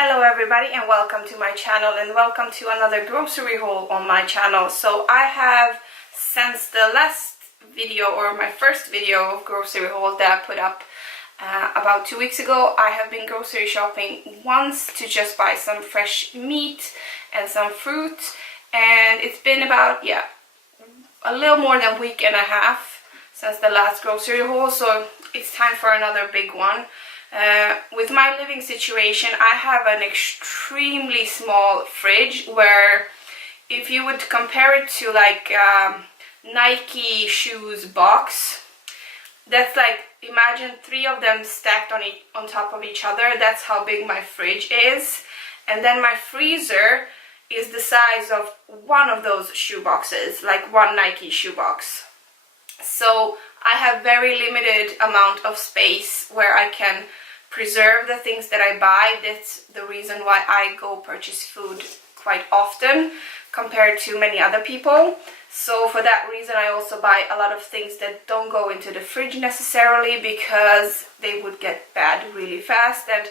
Hello everybody and welcome to my channel and welcome to another grocery haul on my channel. So I have, since the last video or my first video of grocery haul that I put up about 2 weeks ago, I have been grocery shopping once to just buy some fresh meat and some fruit, and it's been about a little more than a week and a half since the last grocery haul, so it's time for another big one. With my living situation, I have an extremely small fridge where if you would compare it to like Nike shoes box, that's like, imagine 3 of them stacked on top of each other. That's how big my fridge is. And then my freezer is the size of one of those shoe boxes, like one Nike shoe box. So I have very limited amount of space where I can preserve the things that I buy. That's the reason why I go purchase food quite often compared to many other people. So for that reason I also buy a lot of things that don't go into the fridge necessarily, because they would get bad really fast and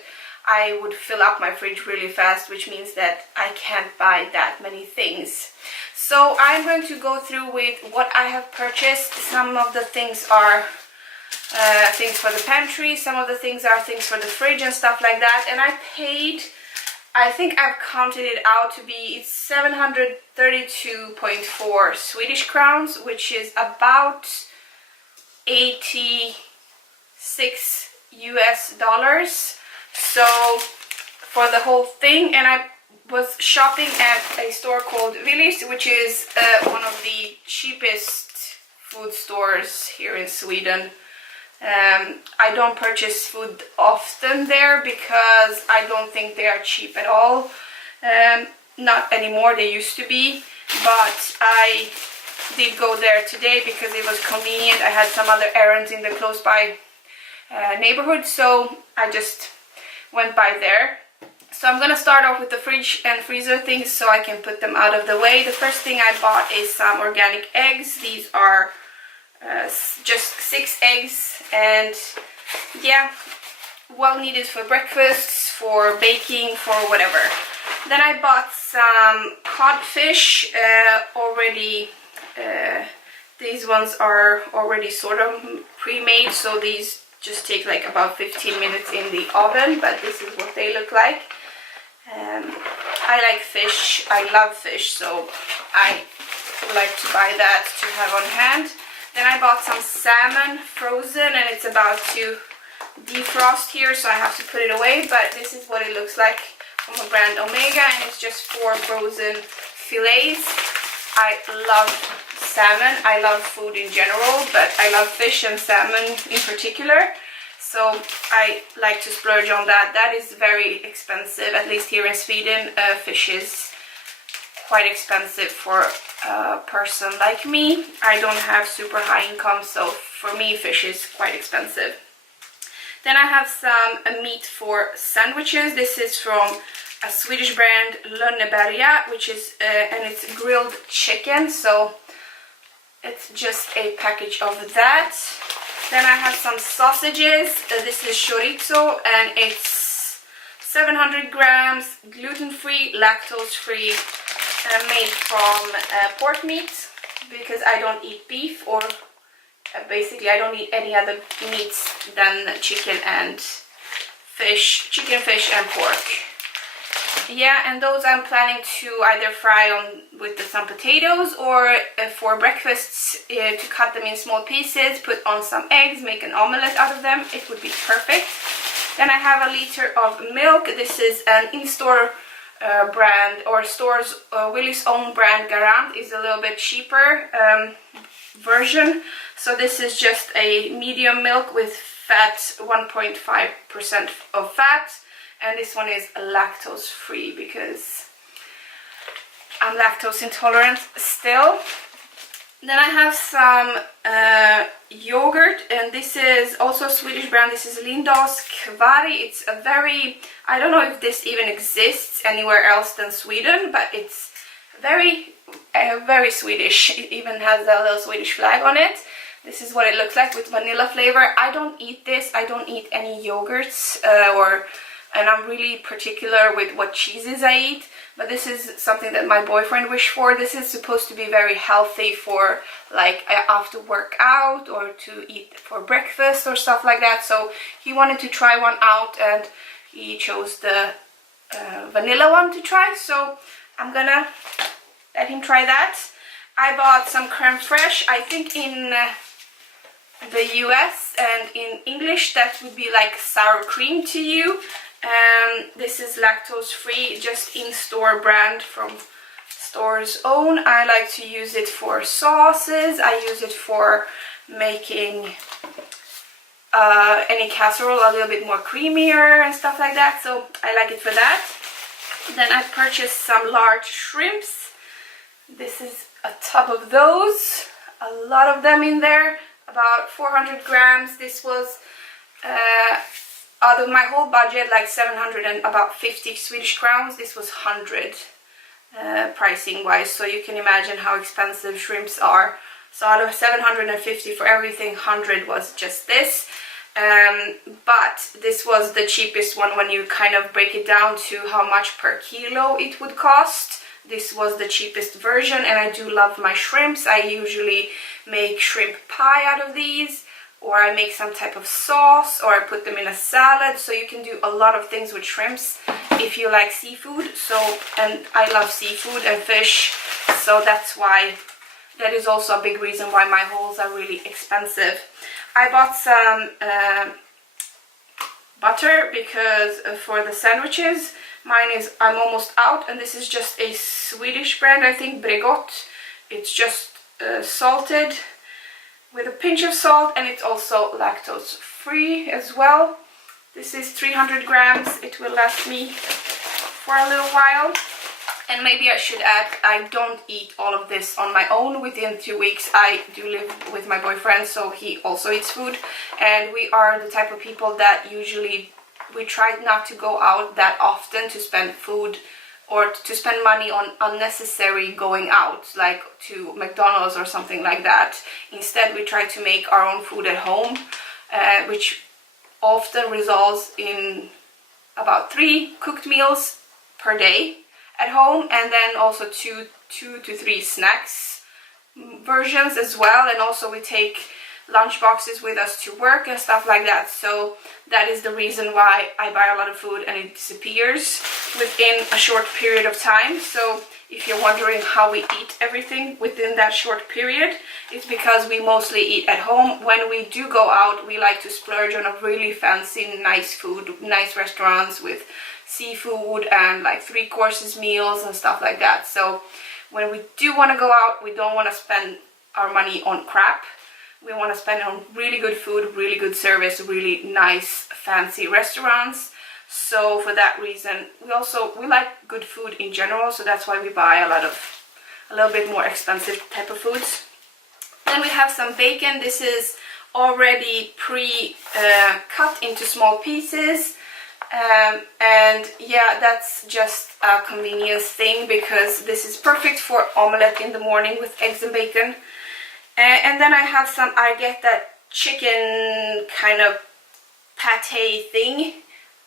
I would fill up my fridge really fast, which means that I can't buy that many things. So I'm going to go through with what I have purchased. Some of the things are things for the pantry, some of the things are things for the fridge and stuff like that. And I paid, I think I've counted it out to be, it's 732.4 Swedish crowns, which is about 86 US dollars. So for the whole thing, and I was shopping at a store called Willy, which is one of the cheapest food stores here in Sweden. I don't purchase food often there because I don't think they are cheap at all. Not anymore, they used to be, but I did go there today because it was convenient. I had some other errands in the close by neighborhood, so I just went by there. So I'm gonna start off with the fridge and freezer things so I can put them out of the way. The first thing I bought is some organic eggs. These are just 6 eggs, and yeah, well needed for breakfasts, for baking, for whatever. Then I bought some codfish already. These ones are already sort of pre-made, so these just take like about 15 minutes in the oven, but this is what they look like. I like fish, I love fish, so I like to buy that to have on hand. Then I bought some salmon frozen, and it's about to defrost here, so I have to put it away, but this is what it looks like from a brand Omega, and it's just 4 frozen fillets. I love salmon, I love food in general, but I love fish and salmon in particular, so I like to splurge on that. That is very expensive, at least here in Sweden. Fish is quite expensive for a person like me. I don't have super high income, so for me fish is quite expensive. Then I have some meat for sandwiches. This is from a Swedish brand, Lönneberga, which is and it's grilled chicken, so it's just a package of that. Then I have some sausages. This is chorizo, and it's 700 grams, gluten-free, lactose-free, made from pork meat, because I don't eat beef, or basically I don't eat any other meats than chicken and fish, chicken, fish and pork. Yeah, and those I'm planning to either fry on with some potatoes, or for breakfasts to cut them in small pieces, put on some eggs, make an omelette out of them. It would be perfect. Then I have a liter of milk. This is an in-store brand, or stores, Willy's own brand. Garant is a little bit cheaper version. So this is just a medium milk with fat, 1.5% of fat. And this one is lactose free because I'm lactose intolerant still. Then I have some yogurt, and this is also a Swedish brand. This is Lindahl's Kvarg. It's a very, I don't know if this even exists anywhere else than Sweden, but it's very Swedish. It even has a little Swedish flag on it. This is what it looks like with vanilla flavor. I don't eat this. I don't eat any yogurts or and I'm really particular with what cheeses I eat. But this is something that my boyfriend wished for. This is supposed to be very healthy for like after workout or to eat for breakfast or stuff like that. So he wanted to try one out and he chose the vanilla one to try. So I'm gonna let him try that. I bought some creme fraiche. I think in the US and in English that would be like sour cream to you. This is lactose free, just in-store brand from store's own. I like to use it for sauces. I use it for making any casserole a little bit more creamier and stuff like that, so I like it for that. Then I purchased some large shrimps. This is a tub of those, a lot of them in there, about 400 grams. This was out of my whole budget, like 750 Swedish crowns. This was 100 pricing wise, so you can imagine how expensive shrimps are. So out of 750 for everything, 100 was just this. But this was the cheapest one when you kind of break it down to how much per kilo it would cost. This was the cheapest version, and I do love my shrimps. I usually make shrimp pie out of these, or I make some type of sauce, or I put them in a salad. So you can do a lot of things with shrimps if you like seafood. So, and I love seafood and fish, so that's why, that is also a big reason why my wholes are really expensive. I bought some butter because for the sandwiches, mine is, I'm almost out, and this is just a Swedish brand, I think, Bregott. It's just salted with a pinch of salt, and it's also lactose free as well. This is 300 grams. It will last me for a little while. And maybe I should add, I don't eat all of this on my own. Within 2 weeks I do live with my boyfriend, so he also eats food, and we are the type of people that usually, we try not to go out that often to spend food or to spend money on unnecessary going out, like to McDonald's or something like that. Instead, we try to make our own food at home, which often results in about 3 cooked meals per day at home, and then also two to three snacks versions as well. And also we take lunch boxes with us to work and stuff like that. So that is the reason why I buy a lot of food and it disappears within a short period of time. So if you're wondering how we eat everything within that short period, it's because we mostly eat at home. When we do go out, we like to splurge on a really fancy, nice food, nice restaurants with seafood and like 3 courses meals and stuff like that. So when we do want to go out, we don't want to spend our money on crap. We want to spend it on really good food, really good service, really nice fancy restaurants. So for that reason, we like good food in general, so that's why we buy a little bit more expensive type of foods. Then we have some bacon. This is already cut into small pieces. And yeah, that's just a convenience thing, because this is perfect for omelette in the morning with eggs and bacon. And then I get that chicken kind of pate thing.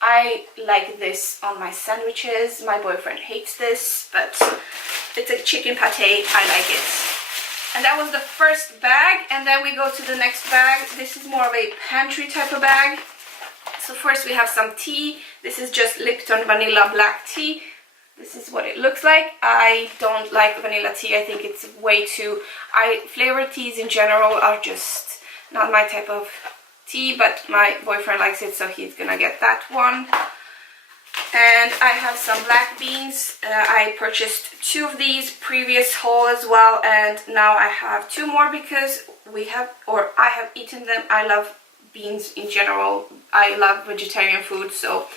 I like this on my sandwiches. My boyfriend hates this, but it's a chicken pate. I like it. And that was the first bag, and then we go to the next bag. This is more of a pantry type of bag. So first we have some tea. This is just Lipton vanilla black tea. This is what it looks like. I don't like vanilla tea. I think it's way too... flavored teas in general are just not my type of tea, but my boyfriend likes it, so he's gonna get that one. And I have some black beans. I purchased 2 of these previous haul as well, and now I have 2 more because I have eaten them. I love beans in general. I love vegetarian food, so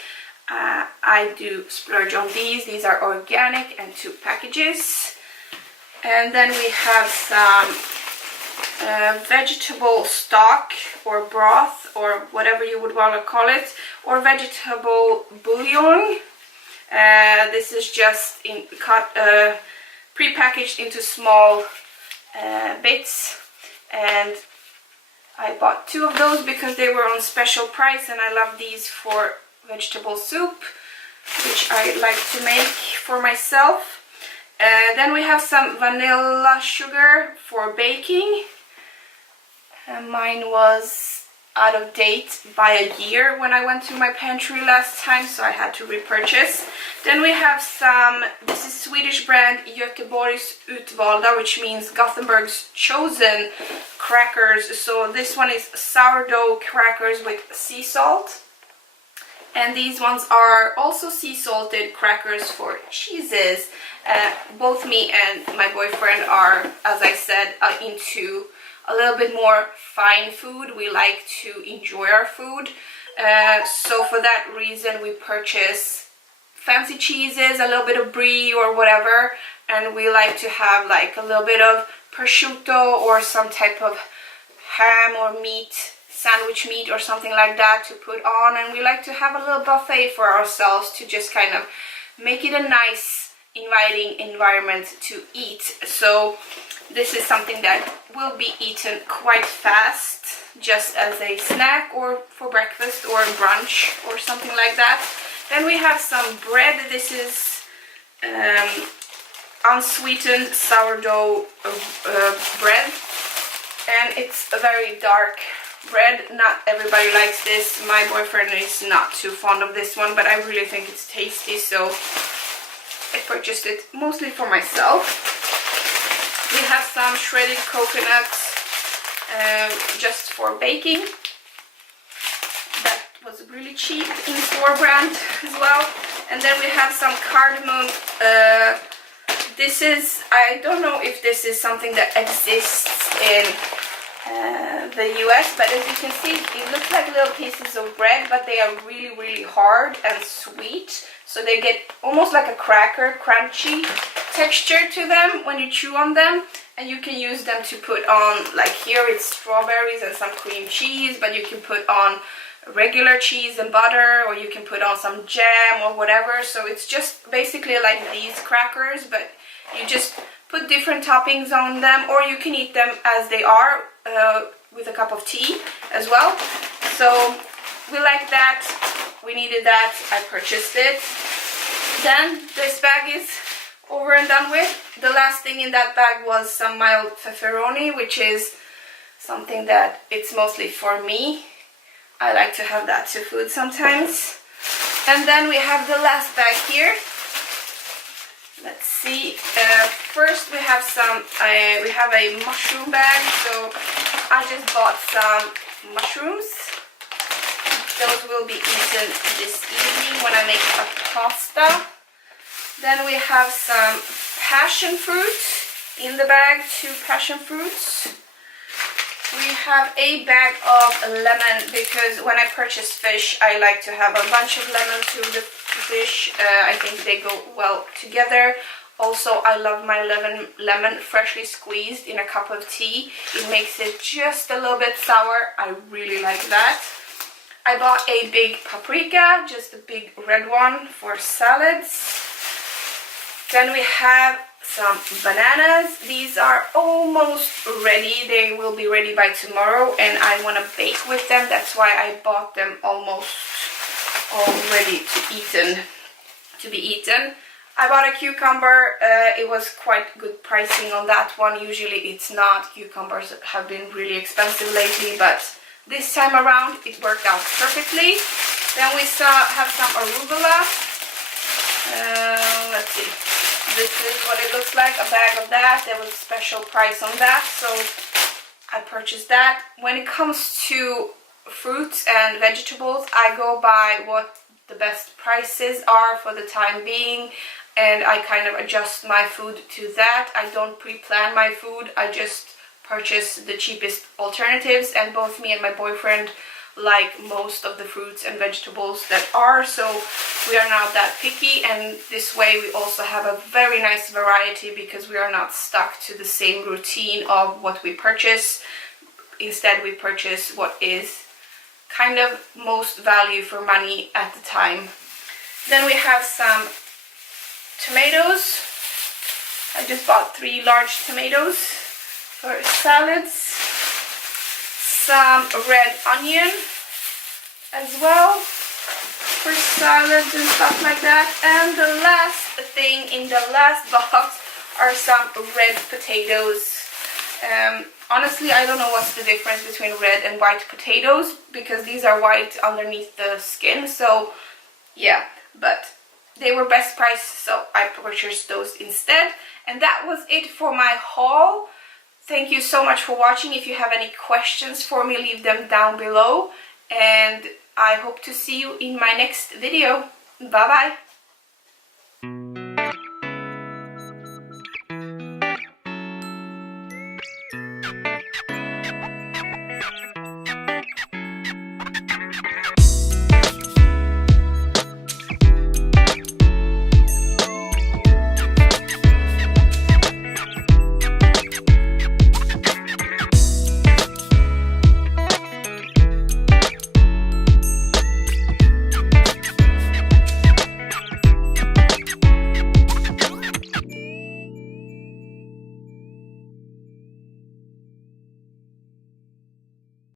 I do splurge on these. These are organic and 2 packages. And then we have some vegetable stock or broth or whatever you would want to call it, or vegetable bouillon. This is just pre-packaged into small bits, and I bought 2 of those because they were on special price, and I love these for vegetable soup, which I like to make for myself. Then we have some vanilla sugar for baking. Mine was out of date by a year when I went to my pantry last time, so I had to repurchase. Then we have some, this is Swedish brand Göteborgs Utvalda, which means Gothenburg's chosen crackers. So this one is sourdough crackers with sea salt. And these ones are also sea salted crackers for cheeses. Both me and my boyfriend are, as I said, into a little bit more fine food. We like to enjoy our food. So for that reason we purchase fancy cheeses, a little bit of brie or whatever, and we like to have like a little bit of prosciutto or some type of ham or meat, sandwich meat or something like that to put on, and we like to have a little buffet for ourselves to just kind of make it a nice, inviting environment to eat. So this is something that will be eaten quite fast, just as a snack or for breakfast or brunch or something like that. Then we have some bread. This is unsweetened sourdough bread, and it's a very dark bread. Not everybody likes this. My boyfriend is not too fond of this one, but I really think it's tasty, so I purchased it mostly for myself. We have some shredded coconuts just for baking. That was really cheap in store brand as well. And then we have some cardamom. This is, I don't know if this is something that exists in the US, but as you can see, it looks like little pieces of bread, but they are really, really hard and sweet. So they get almost like a cracker, crunchy texture to them when you chew on them. And you can use them to put on, like here it's strawberries and some cream cheese, but you can put on regular cheese and butter, or you can put on some jam or whatever. So it's just basically like these crackers, but you just put different toppings on them, or you can eat them as they are with a cup of tea as well. So we like that, we needed that, I purchased it. Then this bag is over and done with. The last thing in that bag was some mild pepperoni, which is something that it's mostly for me. I like to have that to food sometimes. And then we have the last bag here. Let's see. First we have some. We have a mushroom bag. So I just bought some mushrooms. Those will be eaten this evening when I make a pasta. Then we have some passion fruit in the bag, 2 passion fruits. We have a bag of lemon, because when I purchase fish, I like to have a bunch of lemon to the fish. I think they go well together. Also, I love my lemon freshly squeezed in a cup of tea. It makes it just a little bit sour. I really like that. I bought a big paprika, just a big red one for salads. Then we have some bananas. These are almost ready. They will be ready by tomorrow, and I want to bake with them. That's why I bought them almost all ready to be eaten. I bought a cucumber. It was quite good pricing on that one. Usually it's not. Cucumbers have been really expensive lately, but this time around it worked out perfectly. Then we have some arugula. Let's see. This is what it looks like, a bag of that. There was a special price on that, so I purchased that. When it comes to fruits and vegetables, I go by what the best prices are for the time being, and I kind of adjust my food to that. I don't pre-plan my food, I just purchase the cheapest alternatives, and both me and my boyfriend like most of the fruits and vegetables that are, so we are not that picky, and this way we also have a very nice variety because we are not stuck to the same routine of what we purchase. Instead we purchase what is kind of most value for money at the time. Then we have some tomatoes. I just bought 3 large tomatoes for salads. Some red onion as well. for salads and stuff like that. And the last thing in the last box are some red potatoes. Honestly, I don't know what's the difference between red and white potatoes, because these are white underneath the skin, so yeah, but they were best price, so I purchased those instead. And that was it for my haul. Thank you so much for watching. If you have any questions for me, leave them down below, and I hope to see you in my next video. Bye bye.